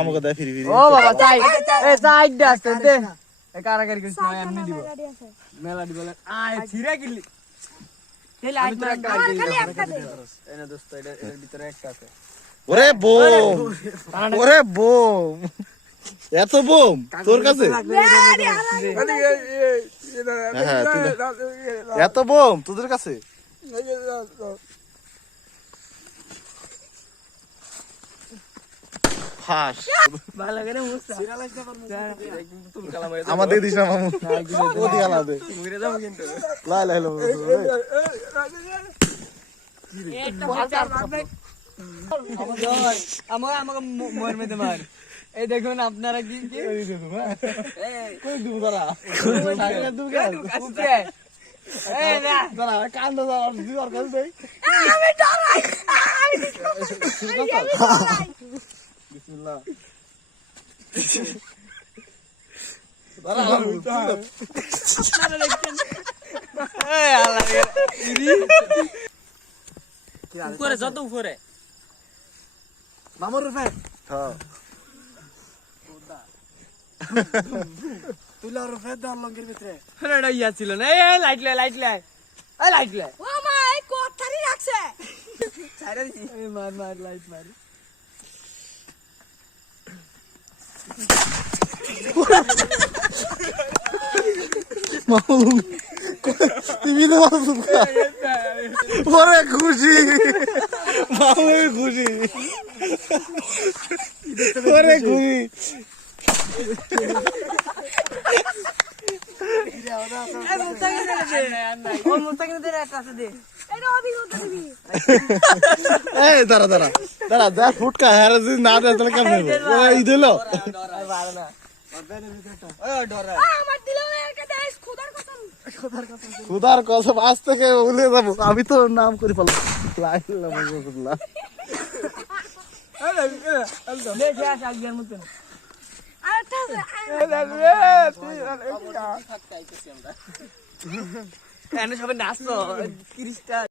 আমাকে ফিরি ফিরি কারাগারি দিব মেলা দিব আয় ছিড়ে গিলি ওরে বোম ওরে বোম এত বোম তোর কাছে হ্যাঁ এত বোম তোদের কাছে ফাঁস ভালো করে মুস্তা তুল কালাম আমাদের দিস না মামু ওদি গালা দে যাব কিন্তু লাই লাই লাই আমাকে আমাকে মোর মেতে মার এই দেখুন আপনারা কি কি কই দিব তারা কান্দ দাও দিব আর কাল দেই বিসমিল্লাহ তারা এই আল্লাহ উপরে যত উপরে। মামুর রূপে হ্যাঁ। তুই রূপে দাও লঙ্গের ভিতরে। এটা ইয়া ছিল না। এই লাইট লাই লাইট লাই এই লাইট লাই ও মা এই কথারি রাখছে। এই মার মার লাইট মার। মামু টিভি তো মামু ওরে খুশি মামু খুশি ওরে খুশি ওর মুস্তা কিন্তু তেরে একটা আছে দে এটা অভিজ্ঞতা দিবি এই দাঁড়া দাঁড়া দাঁড়া যা ফুটকা হ্যাঁ যদি না দেয় তাহলে কেমন ওই দিল ভালো না ওই ডর আ, আমার দিল এর কাছে খুদার কসম আজ থেকে ভুলে যাব আমি তো নাম করে লাইলাম সবাই নাচতো তিরিশটা